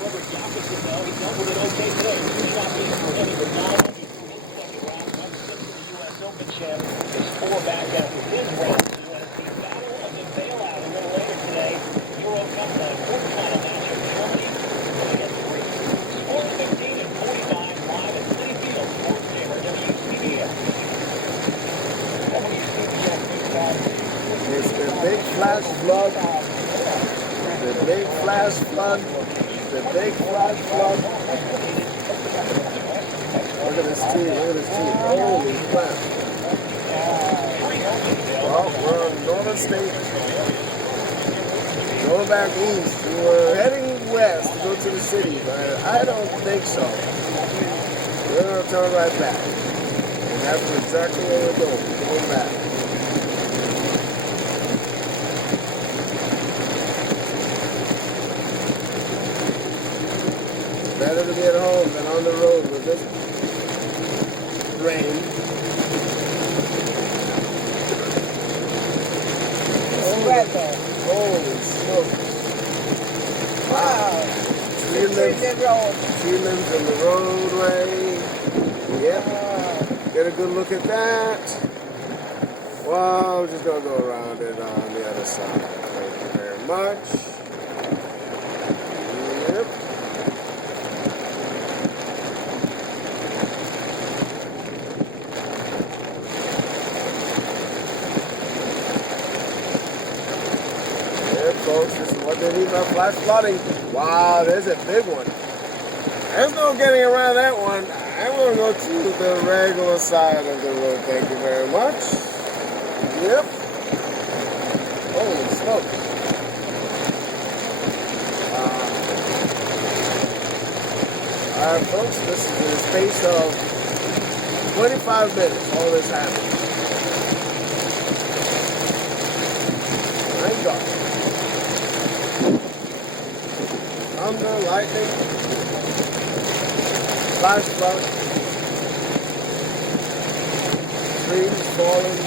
Frederick Jacobson, though, he dealt with it okay today. Two-shot lead for him. He was 9 under through his second round. 1-6 to the U.S. Open champ. Is 4 back after his round. So you want to see battle of the bailout a little later today. Euro Cup quarterfinal matchup. Germany against Greece. Sports 15 and 45 live at Citi Field. Sports Chamber, WCBS. It's the big flash flood. The big flash flood. The big flash flood. Look at this team. Look at this team. Holy crap. Well, we're on Northern State. Going back east. We were heading west to go to the city, but I don't think so. We're going to turn right back. And that's exactly where we're going. We're going back. Better to be at home than on the road with this rain. Holy smokes. Wow. Tree limbs in the roadway. Yep. Get a good look at that. Well, I'm just going to go around it on the other side. Thank you very much. Yep. Folks, this is what they mean by flash flooding. Wow, there's a big one. There's no getting around that one. I'm going to go to the regular side of the road. Thank you very much. Yep. Holy smokes. Alright, folks, this is in the space of 25 minutes. All this happened. Thank God. Thunder, lightning, flash flood, trees falling.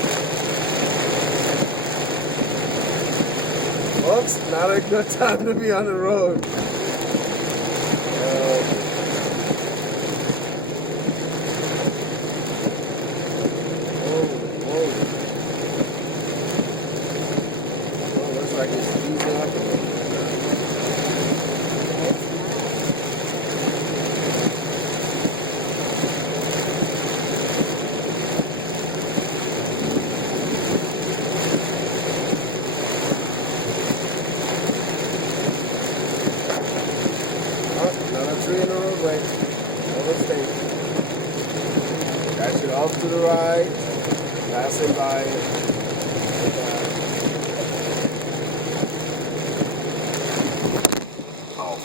Folks, not a good time to be on the road. Looks like it's easing up a little bit. Tree in the roadway. Northern State. Got you off to the right. Passing by it. Oh.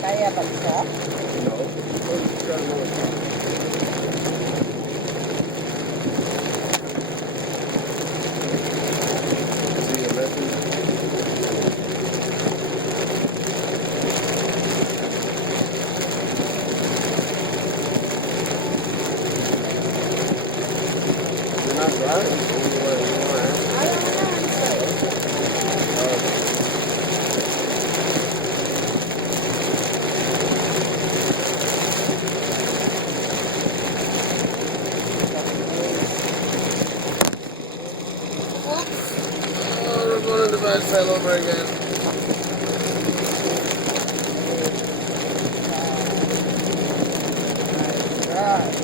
Kaya bagsak? No. See a refuge? You're not driving. I don't know. fell over again. God.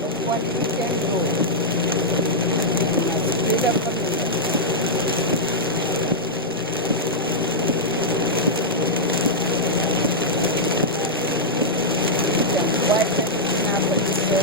Look what we can do. Speed up a minute. You can wipe it up and say,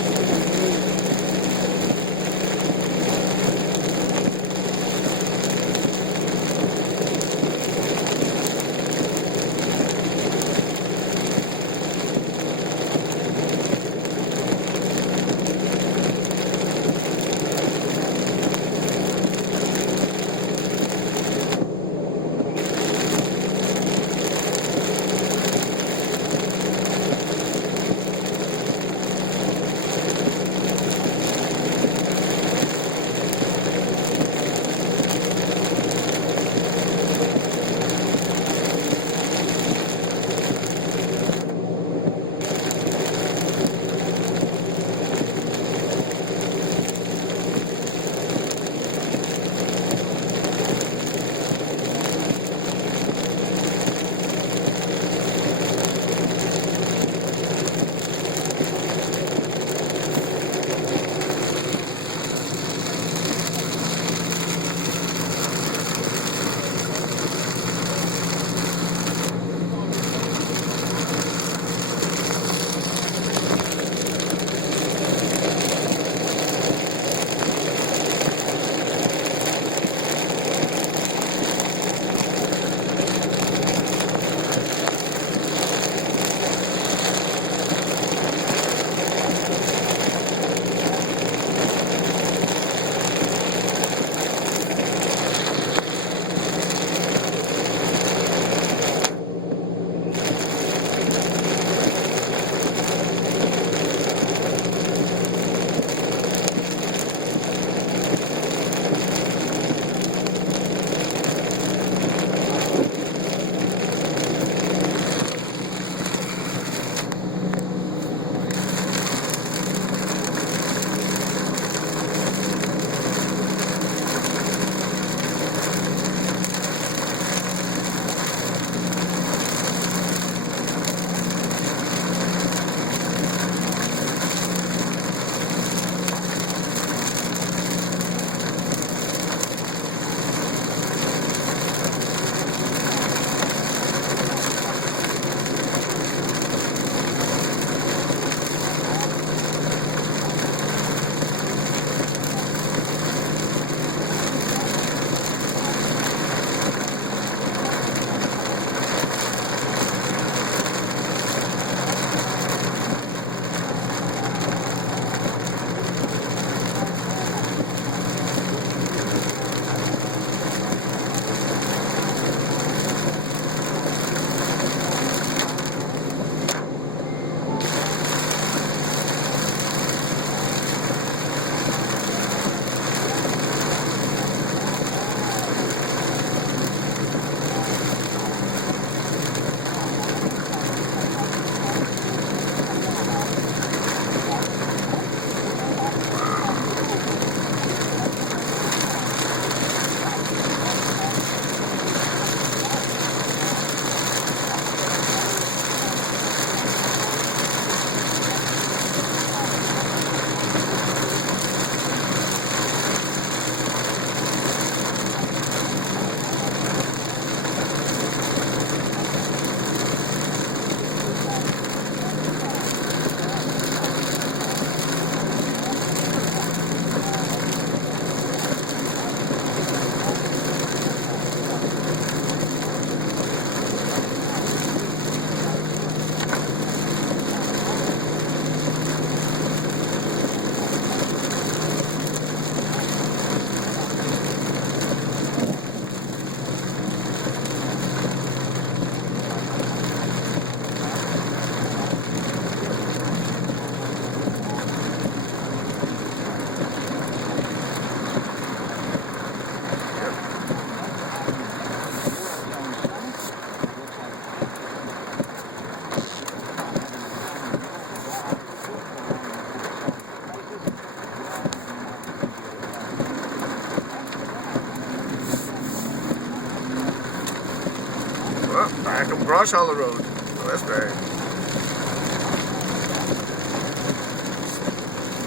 Brush Hollow Road, Westbury.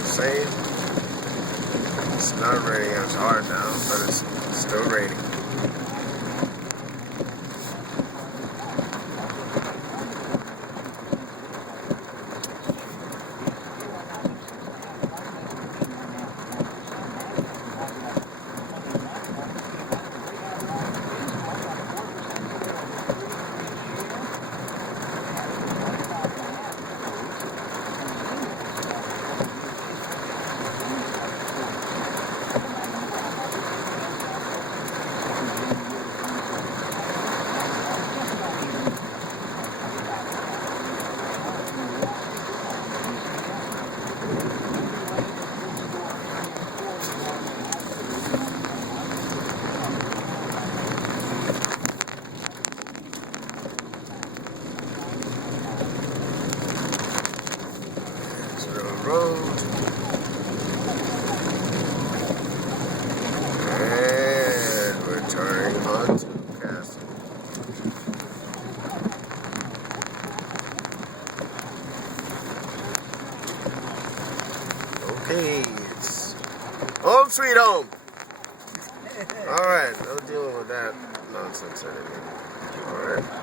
Same. It's not raining as hard now, but it's still raining. Road. And we're turning onto Castle. Okay, it's home sweet home. Alright, no dealing with that nonsense anymore. Alright.